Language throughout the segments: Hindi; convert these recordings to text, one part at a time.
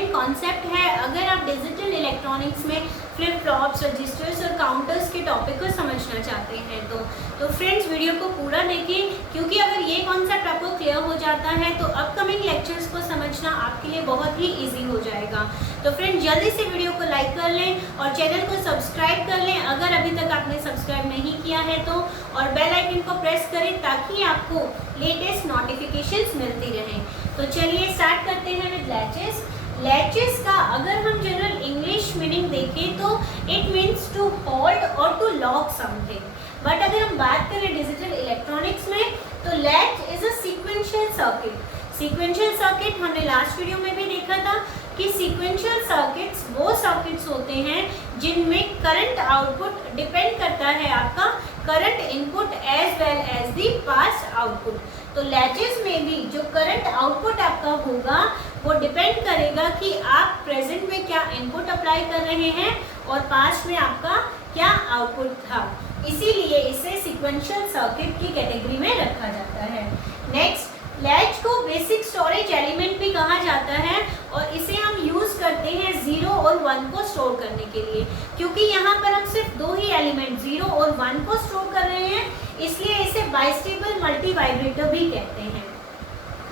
इम्पॉर्टेंट कॉन्सेप्ट है अगर आप डिजिटल इलेक्ट्रॉनिक्स में फ्लिप फ्लॉप्स, रजिस्टर्स और काउंटर्स के टॉपिक को समझना चाहते हैं तो फ्रेंड्स वीडियो को पूरा देखें, क्योंकि अगर ये कॉन्सेप्ट आपको क्लियर हो जाता है तो अपकमिंग लेक्चर्स को समझना आपके लिए बहुत ही ईजी हो जाएगा। तो फ्रेंड्स जल्दी से वीडियो को लाइक कर लें और चैनल को सब्सक्राइब कर लें अगर अभी तक आपने सब्सक्राइब नहीं किया है तो, और बेल आइकन को प्रेस करें ताकि आपको लेटेस्ट नोटिफिकेशंस मिलती रहें। तो चलिए स्टार्ट करते हैं विद लैचेस। लैचेस का अगर हम जनरल इंग्लिश मीनिंग देखें तो इट मीन्स टू होल्ड और टू लॉक समथिंग। बट अगर हम बात करें डिजिटल इलेक्ट्रॉनिक्स में तो latch is a sequential circuit. Sequential circuit हमने लास्ट वीडियो में भी देखा था कि सीक्वेंशियल सर्किट्स वो सर्किट्स होते हैं जिनमें करंट आउटपुट डिपेंड करता है आपका current input as well as the past output. तो लैचेस में भी जो करंट आउटपुट आपका होगा वो डिपेंड करेगा कि आप प्रेजेंट में क्या इनपुट अप्लाई कर रहे हैं और पास्ट में आपका क्या आउटपुट था, इसीलिए इसे सीक्वेंशियल सर्किट की कैटेगरी में रखा जाता है। नेक्स्ट, लैच को बेसिक स्टोरेज एलिमेंट भी कहा जाता है और इसे हम यूज़ करते हैं 0 और 1 को स्टोर करने के लिए, क्योंकि यहाँ पर हम सिर्फ दो ही एलिमेंट 0 और 1 को स्टोर कर रहे हैं, इसलिए इसे बाइस्टेबल मल्टी वाइब्रेटर भी कहते हैं।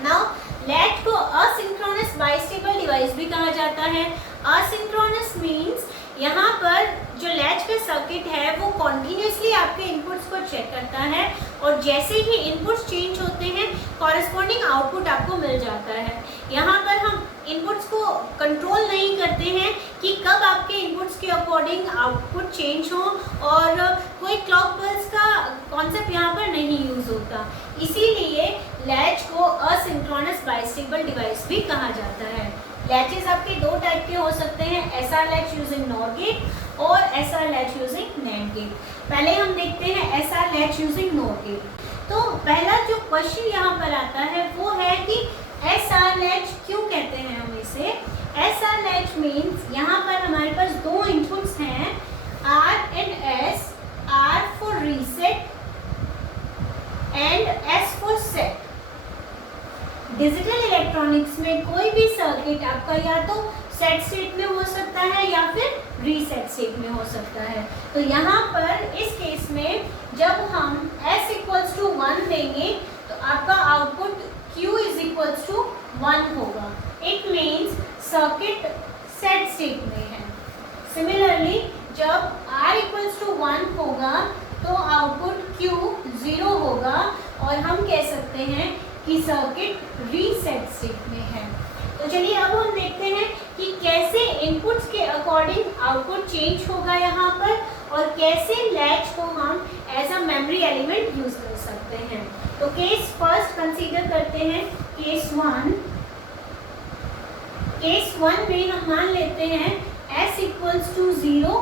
नाउ लैच को असिंक्रोनस बाइस्टेबल डिवाइस भी कहा जाता है। असिंक्रोनस मीन्स यहाँ पर जो लैच का सर्किट है वो कॉन्टिन्यूसली आपके इनपुट्स को चेक करता है और जैसे ही इनपुट्स चेंज होते हैं कॉरेस्पॉन्डिंग आउटपुट आपको मिल जाता है। यहाँ पर हम इनपुट्स को कंट्रोल नहीं करते हैं कि कब आपके इनपुट्स के अकॉर्डिंग आउटपुट चेंज हो, और कोई क्लॉक पल्स का कॉन्सेप्ट यहाँ पर नहीं यूज़ होता, इसीलिए लैच को असिंक्रोनस बाइस्टेबल डिवाइस भी कहा जाता है। लैचेस आपके दो टाइप के हो सकते हैं, SR latch using NOR gate और SR latch using NAND gate. पहले हम देखते हैं SR latch using NOR gate. तो पहला जो क्वेश्चन यहाँ पर आता है वो है कि SR लैच क्यों कहते हैं हम इसे। SR लैच मीन्स यहाँ पर हमारे पास दो इनपुट्स हैं R and S, R for reset and S for set। Digital electronics में कोई भी सर्किट आपका या तो सेट स्टेट में हो सकता है या फिर रीसेट स्टेट में हो सकता है। तो यहाँ पर इस केस में जब हम S इक्वल्स टू 1 देंगे तो आपका output Q is equals to 1 होगा। It means circuit set state में है। सिमिलरली जब R इक्वल्स टू 1 होगा तो आउटपुट Q 0 होगा और हम कह सकते हैं कि सर्किट रीसेट स्टेट में है। तो चलिए अब हम देखते हैं कि कैसे इनपुट्स के अकॉर्डिंग आउटपुट चेंज होगा यहाँ पर और कैसे लैच को हम as a memory element use कर सकते हैं। तो केस फर्स्ट कंसीडर करते हैं केस 1। केस 1 में हम मान लेते हैं S equals to 0,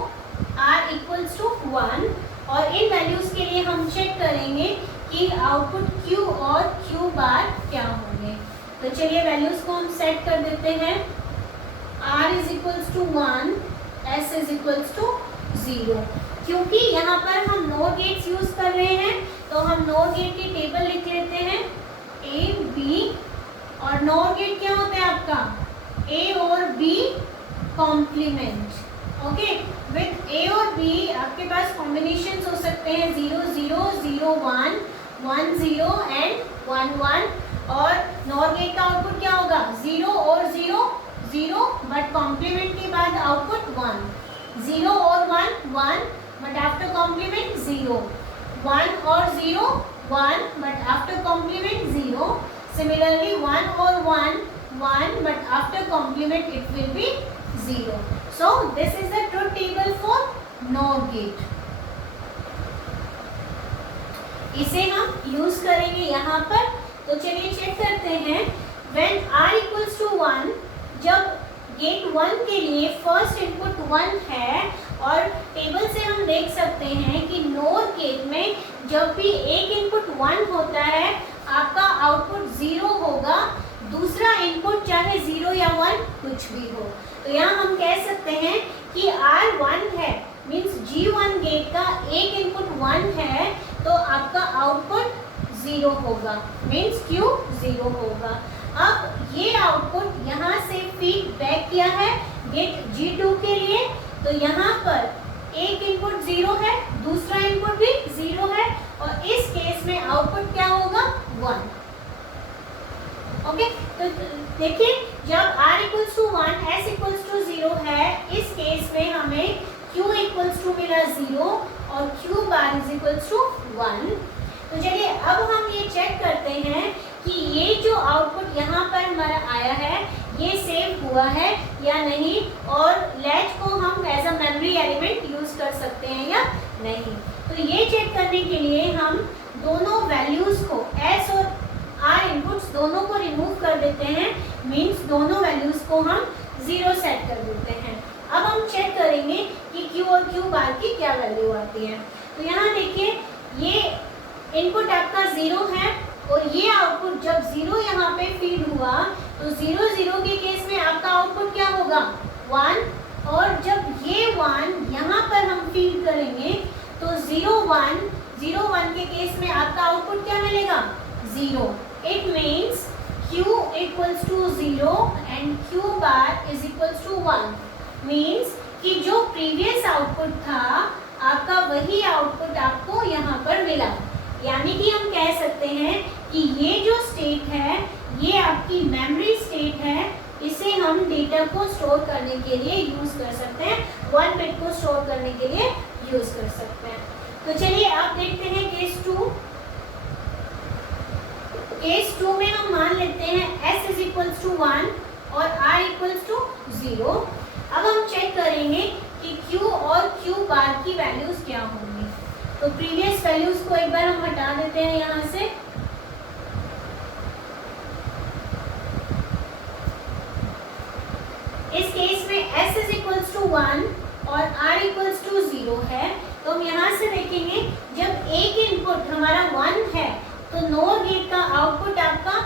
R equals to 1 और इन वैल्यूज के लिए हम चेक करेंगे कि आउटपुट Q और Q बार क्या होंगे। तो चलिए वैल्यूज को हम सेट कर देते हैं। R is equals to 1, S is equals to 0। क्योंकि यहाँ पर हम NOR गेट्स यूज कर रहे हैं तो हम NOR गेट की टेबल लिख लेते हैं A, B, और NOR गेट क्या होता है आपका A और B complement. Okay, with A और B आपके पास कॉम्बिनेशन हो सकते हैं 0, 0, 0, 1, 1, 0 एंड 1, 1, और NOR गेट का आउटपुट क्या होगा 0 और 0, 0, बट कॉम्प्लीमेंट के बाद आउटपुट 1, 0 और 1, 1, बट आफ्टर कॉम्प्लीमेंट 0, 1 और 0, 1, बट आफ्टर कॉम्प्लीमेंट 0, सिमिलरली 1 और 1, 1, but after complement it will be 0. So this is the truth table for NOR gate. इसे हम यूज करेंगे यहाँ पर। तो चलिए चेक करते हैं। When R equals to 1, जब गेट 1 के लिए फर्स्ट इनपुट 1 है, और टेबल से हम देख सकते हैं कि NOR गेट में जब भी एक इनपुट 1 होता है आपका आउटपुट 0 होगा, दूसरा इनपुट चाहे 0 या 1 कुछ भी हो। तो यहाँ हम कह सकते हैं कि R1 है, मीन्स G1 गेट का एक इनपुट 1 है तो आपका आउटपुट 0 होगा, मीन्स Q 0 होगा। अब ये आउटपुट यहाँ से फीडबैक चेक किया है गेट G2 के लिए, तो यहाँ पर एक इनपुट 0 है, दूसरा इनपुट भी 0 है और इस केस में आउटपुट क्या होगा 1। ओके, तो देखिए जब r equals to 1 s equals to 0 है, इस केस में हमें q इक्वल्स टू मिला 0 और q bar is equals to 1। तो चलिए अब हम ये चेक करते हैं कि ये जो आउटपुट यहाँ पर हमारा आया है ये सेव हुआ है या नहीं, और लैच को हम as a memory element use कर सकते हैं या नहीं। तो ये चेक करने के लिए हम दोनों वैल्यूज को s और r इनपुट्स दोनों को रिमूव कर देते हैं, मीन्स दोनों वैल्यूज को हम 0 सेट कर देते हैं। अब हम चेक करेंगे कि q और q बार की क्या वैल्यू आती है। तो यहाँ देखिए ये इनपुट आपका 0 है और ये आउटपुट जब 0 यहाँ पे फीड हुआ तो 0 0 के केस में आपका आउटपुट क्या होगा 1, और जब ये 1 यहाँ पर हम फीड करेंगे तो 0 1 के केस में आपका आउटपुट क्या मिलेगा 0। It means q equals to 0 and q bar is equals to 1। Means कि जो प्रीवियस आउटपुट था आपका वही आउटपुट आपको यहाँ पर मिला। यानी कि हम कह सकते हैं कि ये जो स्टेट है ये आपकी मेमोरी स्टेट है, इसे हम डेटा को स्टोर करने के लिए यूज कर सकते हैं, 1 बिट को स्टोर करने के लिए यूज कर सकते हैं। तो चलिए आप देखते हैं केस 2। केस 2 में हम मान लेते हैं s इज इक्वल्स टू 1 और r इक्वल्स टू 0। अब हम चेक करेंगे कि q और q बार की वैल्यूज क्या होंगी। तो प्रीवियस वैल्यूज को एक बार हम हटा देते हैं यहाँ से। इस केस में s इज इक्वल्स टू 1 और r इक्वल्स टू 0 है, तो हम यहाँ से देखेंगे जब एक इनपुट हमारा 1 है तो नोर गेट का आउटपुट आपका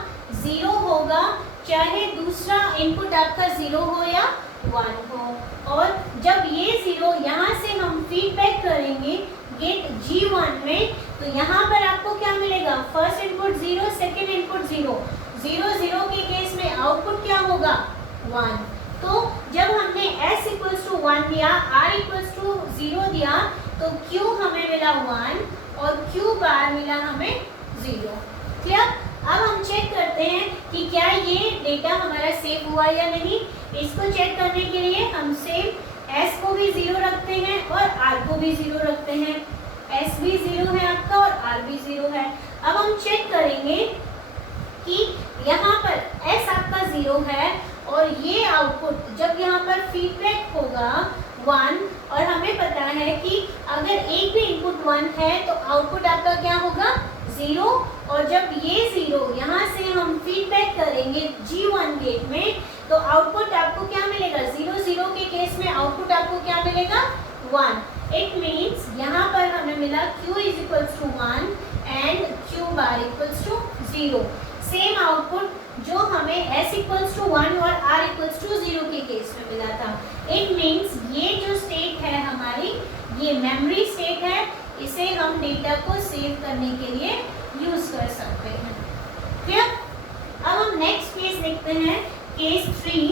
0 होगा, चाहे दूसरा इनपुट आपका 0 हो या 1 हो। और जब ये 0 यहाँ से हम फीडबैक करेंगे गेट G1 में, तो यहाँ पर आपको क्या मिलेगा, फर्स्ट इनपुट 0, सेकेंड इनपुट 0, 0 0 के केस में आउटपुट क्या होगा 1। तो जब हमने s इक्वल्स टू 1 दिया, r इक्वल्स टू 0 दिया, तो q हमें मिला 1 और q बार मिला हमें 0। क्लियर? अब हम चेक करते हैं कि क्या ये डेटा हमारा सेव हुआ या नहीं। इसको चेक करने के लिए हम सेव s को भी 0 रखते हैं और r को भी 0 रखते हैं। s भी 0 है आपका और r भी 0 है। अब हम चेक करेंगे कि यहाँ पर s आपका 0 है और ये आउटपुट जब यहाँ पर फीडबैक होगा 1, और हमें पता है कि अगर एक भी इनपुट 1 है तो आउटपुट आपका क्या होगा 0, और जब ये 0 यहाँ से हम फीडबैक करेंगे G1 गेट में तो आउटपुट आपको क्या मिलेगा 0 0 के केस में आउटपुट आपको क्या मिलेगा 1। इट मीन्स यहाँ पर हमें मिला q is equals to 1 and q bar equals to 0। Same output जो हमें s इक्वल्स टू 1 और r इक्वल्स टू 0 के केस में मिला था। इट मीन्स ये जो स्टेट है हमारी ये मेमोरी स्टेट है, इसे हम डेटा को सेव करने के लिए यूज कर सकते हैं। क्लियर? अब हम नेक्स्ट केस देखते हैं, केस 3।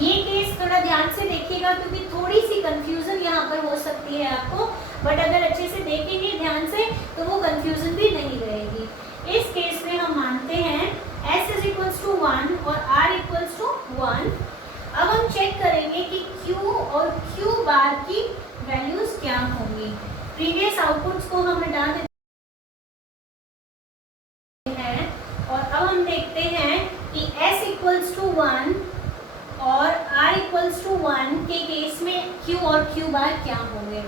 ये केस थोड़ा ध्यान से देखिएगा क्योंकि थोड़ी सी कंफ्यूजन यहाँ पर हो सकती है आपको, बट अगर अच्छे से देखेंगे ध्यान से तो वो कंफ्यूजन भी नहीं रहेगी। इस केस में हम मानते हैं s इज इक्वल्स टू 1 और r इक्वल्स टू 1। अब हम चेक करेंगे कि q और q बार की वैल्यूज क्या होंगी। प्रीवियस आउटपुट्स को हम हटा देते हैं और अब हम देखते हैं कि s इक्वल्स टू 1 और r इक्वल्स टू 1 के केस में q और q बार क्या होंगे।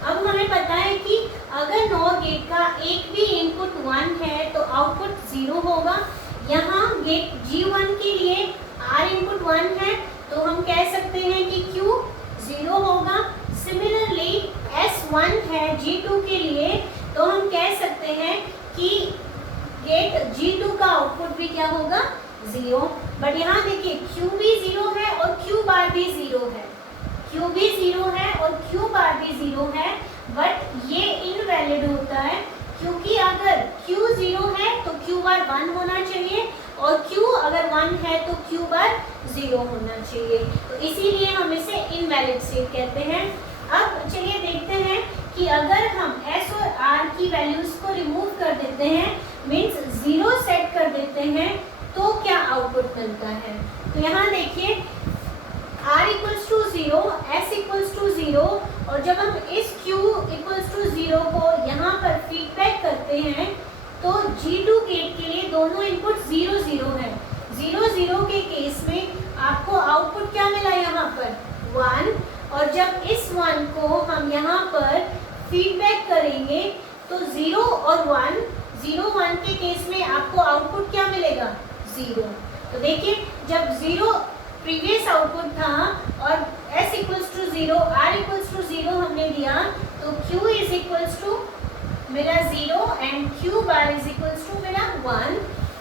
अब हमें पता है कि अगर नॉर गेट का एक भी इनपुट 1 है तो आउटपुट 0 होगा। यहाँ गेट G1 के लिए r इनपुट 1 है तो हम कह सकते हैं कि q 0 होगा। सिमिलरली S1 है G2 के लिए तो हम कह सकते हैं कि गेट G2 का आउटपुट भी क्या होगा 0। बट यहाँ देखिए q भी 0 है और q बार भी 0 है, q भी 0 है और q बार भी 0 है, बट ये इनवैलिड होता है क्योंकि अगर q 0 है तो q बार 1 होना चाहिए और q अगर 1 है तो q बार 0 होना चाहिए, तो इसीलिए हम इसे इनवैलिड स्टेट कहते हैं। अब चलिए देखते हैं कि अगर हम s और r की वैल्यूज को रिमूव कर देते हैं, मीन्स 0 सेट कर देते हैं, तो क्या आउटपुट मिलता है। तो यहाँ देखिए r equals to 0, s equals to 0, और जब हम इस q इक्वल्स टू 0 को यहाँ पर फीडबैक करते हैं तो G2 गेट के लिए दोनों इनपुट 0 0 है। 0 0 के केस में आपको आउटपुट क्या मिला यहाँ पर 1, और जब इस 1 को हम यहाँ पर फीडबैक करेंगे तो 0 और 1, 0 1 के केस में आपको आउटपुट क्या मिलेगा 0। तो देखिए जब 0 प्रीवियस आउटपुट था और s equals to 0, r equals to 0 हमने दिया, तो q इज इक्वल्स टू मेरा 0 and q bar is equals to मेरा 1।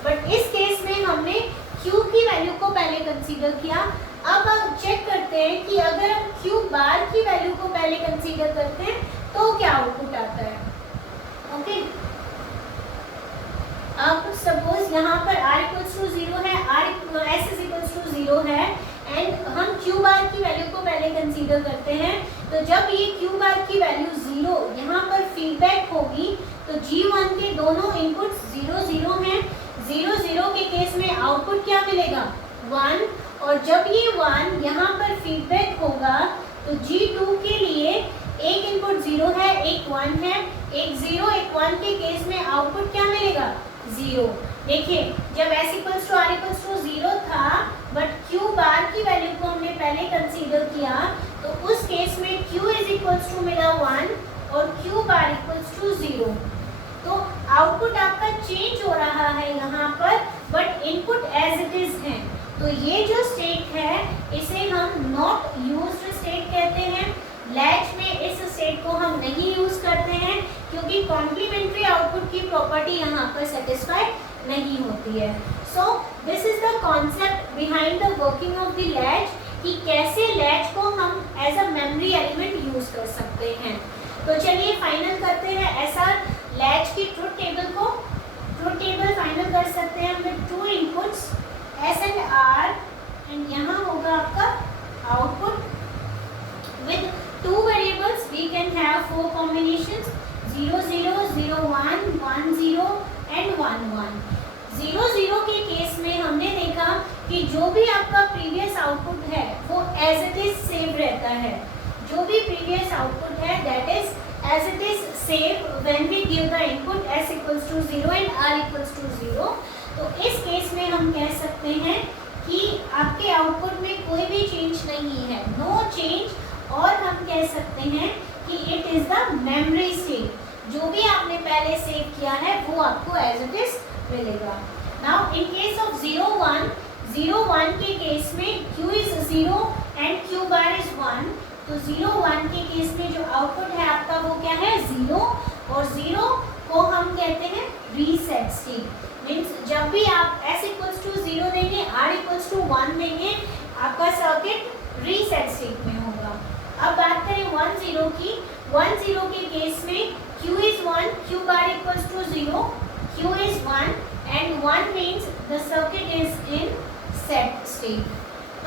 बट इस केस में हमने q की वैल्यू को पहले कंसीडर किया। अब आप चेक करते हैं कि अगर हम q बार की वैल्यू को पहले कंसीडर करते हैं तो क्या आउटपुट आता है। ओके, अब सपोज यहाँ पर r इक्वल्स टू 0 है, s इज इक्वल्स टू 0 है, एंड हम q बार की वैल्यू को पहले कंसीडर करते हैं। तो जब ये q बार की वैल्यू 0 यहाँ पर फीडबैक होगी तो G1 के दोनों इनपुट 0 0 हैं। 0 0 के केस में आउटपुट क्या मिलेगा 1, और जब ये 1 यहाँ पर फीडबैक होगा तो G2 के लिए एक इनपुट 0 है, एक 1 है, एक 0 एक 1 के केस में आउटपुट क्या मिलेगा 0। देखिए जब s equals to r equals to 0 था बट q बार की वैल्यू को हमने पहले कंसीडर किया, तो उस केस में q इज इक्वल्स टू मेरा 1 और q बार इक्वल्स टू 0। तो आउटपुट आपका चेंज हो रहा है यहाँ पर, but input as it is है। तो ये जो स्टेट है इसे हम नॉट यूज्ड स्टेट कहते हैं। लैच में इस स्टेट को हम नहीं यूज करते हैं क्योंकि कॉम्प्लीमेंट्री आउटपुट की प्रॉपर्टी यहाँ पर सेटिस्फाई नहीं होती है। So this is the concept behind the working of the latch, कि कैसे लैच को हम as a memory element use कर सकते हैं। तो चलिए फाइनल करते हैं ऐसा लैच की ट्रुथ टेबल को। ट्रुथ टेबल फाइनल कर सकते हैं with 2 inputs s and r, and यहाँ होगा आपका output with 2 variables we can have 4 combinations 0 0 0 1 1 0 and 1 1। 0 0 के केस में हमने देखा कि जो भी आपका प्रीवियस आउटपुट है वो एज इट इज सेव रहता है। जो भी प्रीवियस आउटपुट है that is as it is save when we give the input s equals to 0 and r equals to 0। तो इस केस में हम कह सकते हैं कि आपके आउटपुट में कोई भी चेंज नहीं है, नो चेंज, और हम कह सकते हैं कि it is the memory state. जो भी आपने पहले सेव किया है वो आपको एज इट इज मिलेगा। नाउ इन केस ऑफ 0 1, 0 1 के केस में q is 0 and q bar is 1। तो 0 1 के केस में जो आउटपुट है आपका वो क्या है 0, और 0 को हम कहते हैं रीसेट स्टेट। मीन्स जब भी आप s इक्वल्स टू 0 देंगे, r इक्वल्स टू 1 देंगे, आपका सर्किट रीसेट स्टेट में होगा। अब बात करें 1 0 की। 1 0 के केस में q is 1, q bar equals to 0, q is 1 and 1 means the circuit is in set state.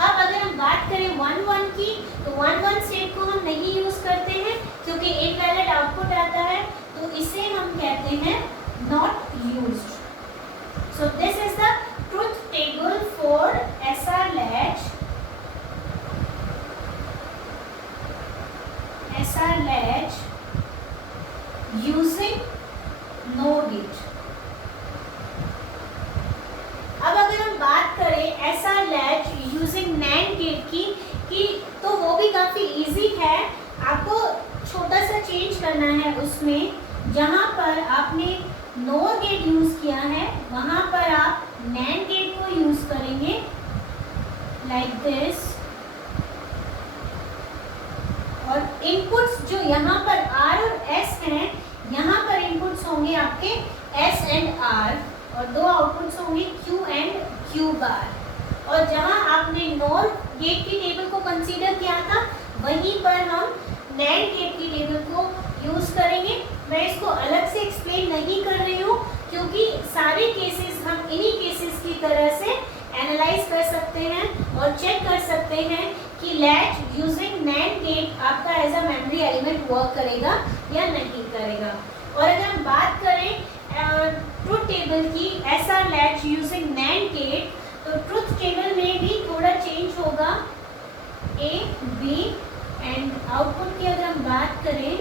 अब अगर हम बात करें 1 1 की, तो 1 1 स्टेट को हम नहीं यूज करते हैं क्योंकि इनवैलिड आउटपुट आता है, तो इसे हम कहते हैं not used. So this is the truth table for SR latch। SR latch using NOR gate। अब अगर हम बात करें SR latch using NAND gate की तो वो भी काफ़ी इजी है। आपको छोटा सा चेंज करना है उसमें, जहाँ पर आपने NOR गेट यूज़ किया है वहाँ पर आप NAND गेट को यूज़ करेंगे लाइक दिस। और इनपुट्स जो यहाँ पर R और S हैं, यहाँ पर इनपुट्स होंगे आपके S एंड R, और 2 आउटपुट्स होंगे Q एंड Q बार। और जहाँ आपने NOR गेट की टेबल को कंसीडर किया था वहीं पर हम NAND गेट की टेबल को यूज़ करेंगे। मैं इसको अलग से एक्सप्लेन नहीं कर रही हूँ क्योंकि सारे केसेस हम इन्हीं केसेस की तरह से एनालाइज कर सकते हैं और चेक कर सकते हैं कि लैच यूजिंग नैंड गेट आपका as a memory element work करेगा या नहीं करेगा। और अगर हम बात करें ट्रुथ टेबल की, ऐसा लैच यूजिंग नैंड गेट, तो ट्रुथ टेबल में भी थोड़ा चेंज होगा A, B एंड आउटपुट की अगर हम बात करें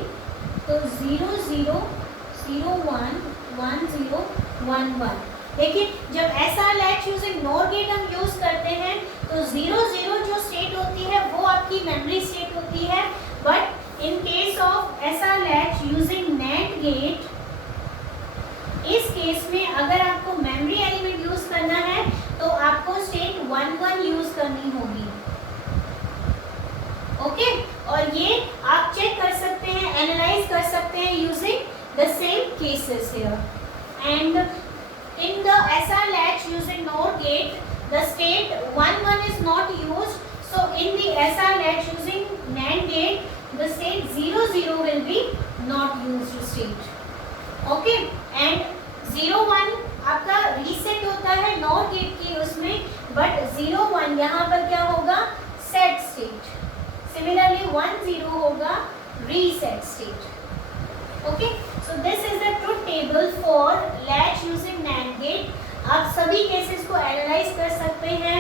तो 0 0 0 1 1 0 1 1। देखिए जब ऐसा लैच यूजिंग नॉर गेट हम यूज करते हैं तो 0 0 जो स्टेट होती है वो आपकी मेमोरी स्टेट होती है, बट इन केस ऑफ ऐसा लैच यूजिंग नैंड गेट, इस केस में अगर आपको मेमोरी एलिमेंट यूज करना है तो आपको स्टेट 1 1 यूज करनी होगी। ओके, और ये आप चेक कर सकते हैं, एनालाइज कर सकते हैं using the same cases here. And in the SR latch using NOR gate, the state 1 1 is not used, so in the SR latch using NAND gate, the state 0 0 will be not used state. Okay, and 0 1 आपका रीसेट होता है NOR gate की उसमें, but 0 1 यहाँ पर क्या होगा, सेट स्टेट। Similarly 1 0 होगा reset state. Okay, so this is the truth table for latch using NAND gate. आप सभी केसेस को एनालाइज कर सकते हैं।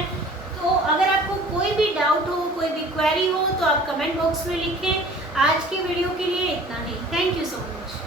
तो अगर आपको कोई भी डाउट हो, कोई भी क्वेरी हो तो आप कमेंट बॉक्स में लिखें। आज की वीडियो के लिए इतना ही। Thank you so much.